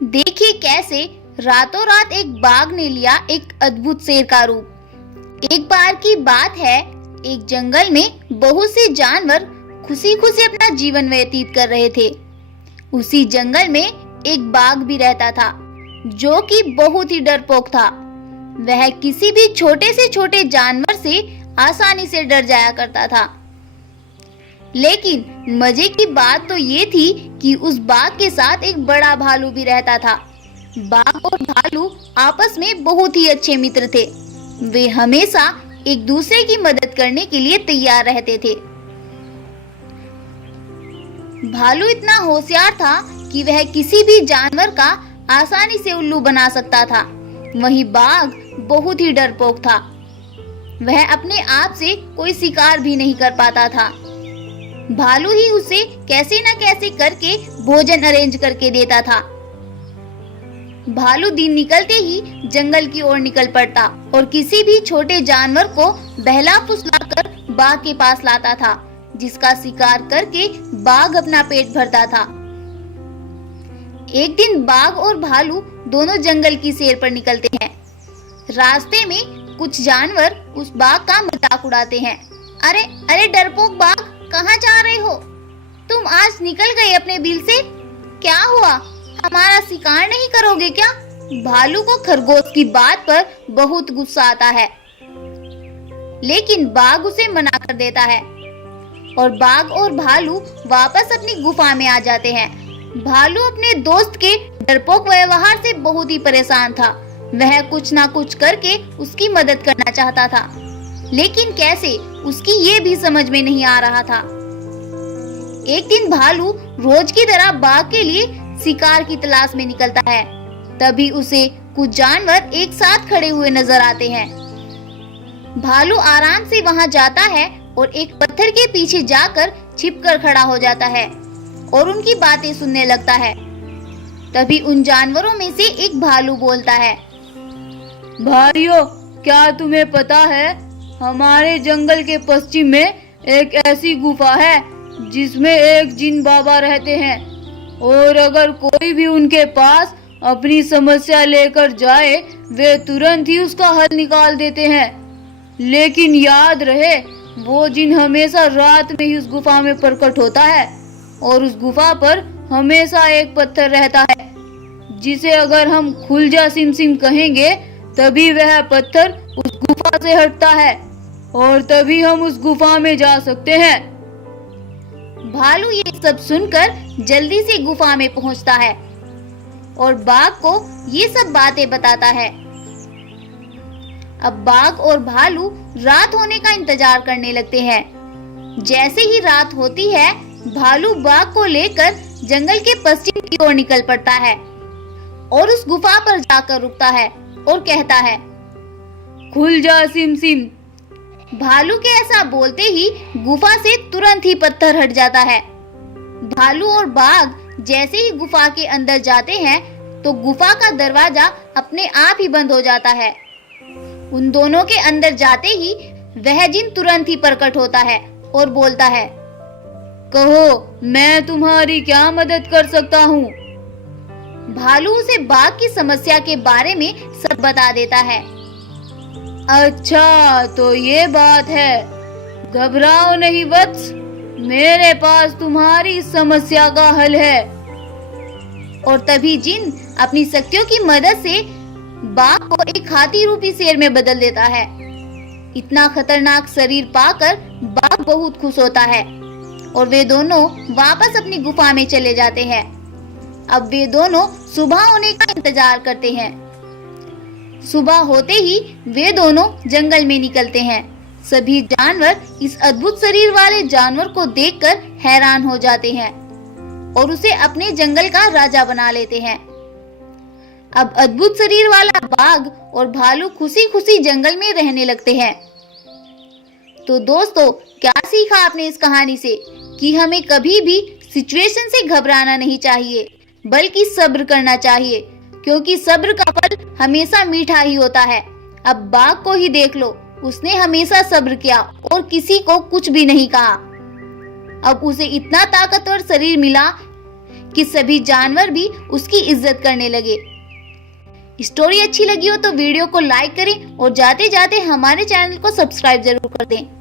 देखिए कैसे रातों रात एक बाघ ने लिया एक अद्भुत शेर का रूप। एक बार की बात है, एक जंगल में बहुत से जानवर खुशी खुशी अपना जीवन व्यतीत कर रहे थे। उसी जंगल में एक बाघ भी रहता था जो कि बहुत ही डरपोक था। वह किसी भी छोटे से छोटे जानवर से आसानी से डर जाया करता था। लेकिन मजे की बात तो ये थी कि उस बाघ के साथ एक बड़ा भालू भी रहता था। बाघ और भालू आपस में बहुत ही अच्छे मित्र थे। वे हमेशा एक दूसरे की मदद करने के लिए तैयार रहते थे। भालू इतना होशियार था कि वह किसी भी जानवर का आसानी से उल्लू बना सकता था। वहीं बाघ बहुत ही डरपोक था। वह अपने आप से कोई शिकार भी नहीं कर पाता था। भालू ही उसे कैसे न कैसे करके भोजन अरेंज करके देता था। भालू दिन निकलते ही जंगल की ओर निकल पड़ता और किसी भी छोटे जानवर को बहला फुसलाकर बाघ के पास लाता था, जिसका शिकार करके बाघ अपना पेट भरता था। एक दिन बाघ और भालू दोनों जंगल की सैर पर निकलते हैं। रास्ते में कुछ जानवर उस बाघ का मजाक उड़ाते हैं। अरे अरे डरपोक बाघ, कहाँ जा रहे हो? तुम आज निकल गए अपने बिल से? क्या हुआ? हमारा शिकार नहीं करोगे क्या? भालू को खरगोश की बात पर बहुत गुस्सा आता है, लेकिन बाघ उसे मना कर देता है और बाघ और भालू वापस अपनी गुफा में आ जाते हैं। भालू अपने दोस्त के डरपोक व्यवहार से बहुत ही परेशान था। वह कुछ ना कुछ करके उसकी मदद करना चाहता था, लेकिन कैसे, उसकी ये भी समझ में नहीं आ रहा था। एक दिन भालू रोज की तरह बाघ के लिए शिकार की तलाश में निकलता है। तभी उसे कुछ जानवर एक साथ खड़े हुए नजर आते हैं। भालू आराम से वहां जाता है और एक पत्थर के पीछे जाकर छिपकर खड़ा हो जाता है और उनकी बातें सुनने लगता है। तभी उन जानवरों में से एक भालू बोलता है, भाइयों, क्या तुम्हें पता है, हमारे जंगल के पश्चिम में एक ऐसी गुफा है जिसमें एक जिन बाबा रहते हैं, और अगर कोई भी उनके पास अपनी समस्या लेकर जाए, वे तुरंत ही उसका हल निकाल देते हैं। लेकिन याद रहे, वो जिन हमेशा रात में ही उस गुफा में प्रकट होता है और उस गुफा पर हमेशा एक पत्थर रहता है, जिसे अगर हम खुल जा सिम सिम कहेंगे तभी वह पत्थर उस गुफा से हटता है और तभी हम उस गुफा में जा सकते हैं। भालू ये सब सुनकर जल्दी से गुफा में पहुंचता है और बाघ को ये सब बातें बताता है। अब बाघ और भालू रात होने का इंतजार करने लगते हैं। जैसे ही रात होती है, भालू बाघ को लेकर जंगल के पश्चिम की ओर निकल पड़ता है और उस गुफा पर जाकर रुकता है और कहता है, खुल जा सिम सिम। भालू के ऐसा बोलते ही गुफा से तुरंत ही पत्थर हट जाता है। भालू और बाघ जैसे ही गुफा के अंदर जाते हैं तो गुफा का दरवाजा अपने आप ही बंद हो जाता है। उन दोनों के अंदर जाते ही वह जिन तुरंत ही प्रकट होता है और बोलता है, कहो, मैं तुम्हारी क्या मदद कर सकता हूँ? भालू उसे बाघ की समस्या के बारे में सब बता देता है। अच्छा, तो ये बात है। घबराओ नहीं वत्स, मेरे पास तुम्हारी समस्या का हल है। और तभी जिन अपनी शक्तियों की मदद से बाघ को एक हाथी रूपी शेर में बदल देता है। इतना खतरनाक शरीर पाकर बाघ बहुत खुश होता है और वे दोनों वापस अपनी गुफा में चले जाते हैं। अब वे दोनों सुबह होने का इंतजार करते हैं। सुबह होते ही वे दोनों जंगल में निकलते हैं। सभी जानवर इस अद्भुत शरीर वाले जानवर को देखकर हैरान हो जाते हैं और उसे अपने जंगल का राजा बना लेते हैं। अब अद्भुत शरीर वाला बाघ और भालू खुशी खुशी जंगल में रहने लगते हैं। तो दोस्तों, क्या सीखा आपने इस कहानी से? कि हमें कभी भी सिचुएशन से घबराना नहीं चाहिए, बल्कि सब्र करना चाहिए, क्योंकि सब्र का फल हमेशा मीठा ही होता है। अब बाघ को ही देख लो, उसने हमेशा सब्र किया और किसी को कुछ भी नहीं कहा। अब उसे इतना ताकतवर शरीर मिला कि सभी जानवर भी उसकी इज्जत करने लगे। स्टोरी अच्छी लगी हो तो वीडियो को लाइक करें और जाते जाते हमारे चैनल को सब्सक्राइब जरूर कर दें।